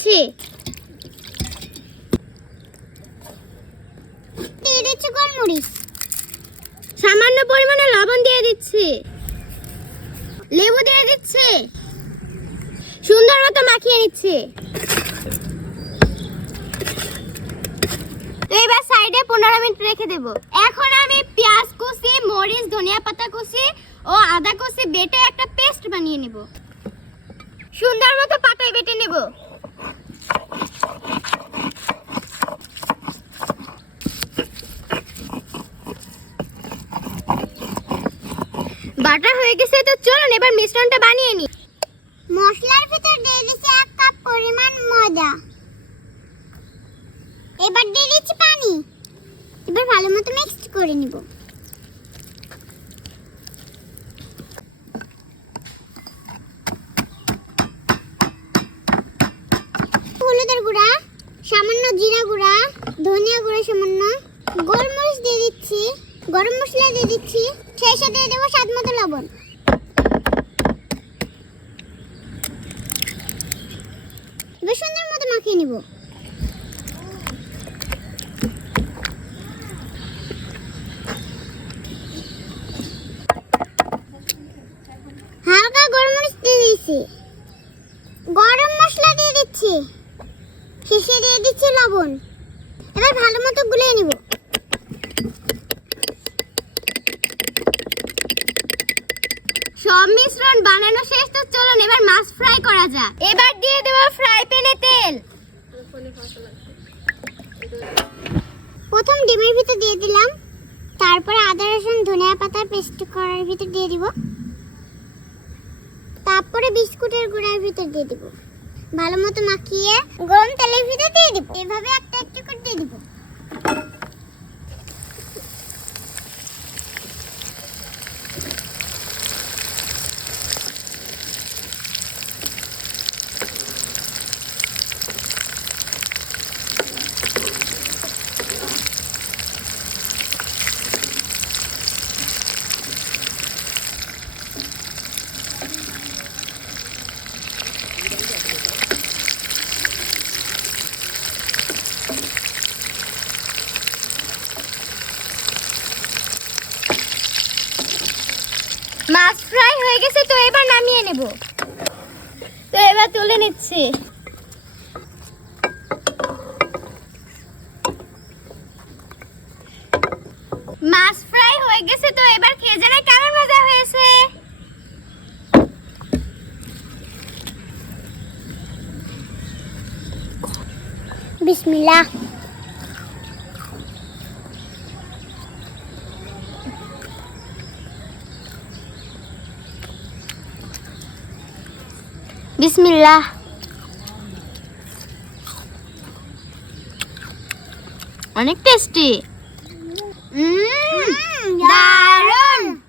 পেরেছি দিয়ে দিচ্ছি গোলমরিচ। সামান্য পরিমাণে লবণ দিয়ে দিচ্ছি। লেবু দিয়ে দিচ্ছি। সুন্দর মতো মাখিয়ে নিচ্ছি। এবার সাইডে পনেরো মিনিট রেখে দেব। এখন আমি পেঁয়াজ কুচি মরিচ ধনিয়া পাতা কুচি ও আদা কুচি বেটে একটা পেস্ট বানিয়ে নেব। সুন্দর মতো পাতায় বেটে নেব। বাটা হয়ে গেছে তো চলুন, এবার মিশ্রণটা বানিয়ে নিই মশলার ভিতর দিয়ে দিচ্ছি এক কাপ পরিমাণ ময়দা। এবার দিয়ে দিচ্ছি পানি। এবার ভালো মতো মিক্সড করে নিব হলুদের গুঁড়া সামান্য জিরা গুঁড়া ধনিয়া গুঁড়া সামান্য, গোলমরিচ দিয়ে দিচ্ছি, গরম মশলা দিয়ে দিচ্ছি, সেই সাথে দেবো স্বাদ মতো লবণ। এবার সুন্দর মতো মাখিয়ে নিব। হালকা গরম মরিচ দিয়ে দিয়েছি। গরম মশলা দিয়ে দিচ্ছি। শেষে দিয়ে দিচ্ছি লবণ। এবার ভালো মতো গুলিয়ে নিব। সব মিশ্রণ বানানো শেষ, তো চলুন এবার মাছ ফ্রাই করা যাক। এবার দিয়ে দেব ফ্রাই প্যানে তেল। প্রথম ডিমের ভিতর দিয়ে দিলাম। তারপরে আদা, রসুন, ধনিয়া পাতা পেস্ট করার ভিতর দিয়ে দিব। তারপরে বিস্কুটের গুঁড়ার ভিতর দিয়ে দিব। ভালো মতো মাখিয়ে গরম তেলের ভিতর দিয়ে দিব। এভাবে একটা একটু করে দিয়ে দিব মাছ ফ্রাই হয়ে গেছে তো এবার নামিয়ে নেব। তো এবার তুলে নিচ্ছি। মাছ ফ্রাই হয়ে গেছে তো এবার খেয়ে জানা কেমন মজা হয়েছে। বিসমিল্লাহ। বিসমিল্লাহ অনেক টেস্টি হুম দারুণ।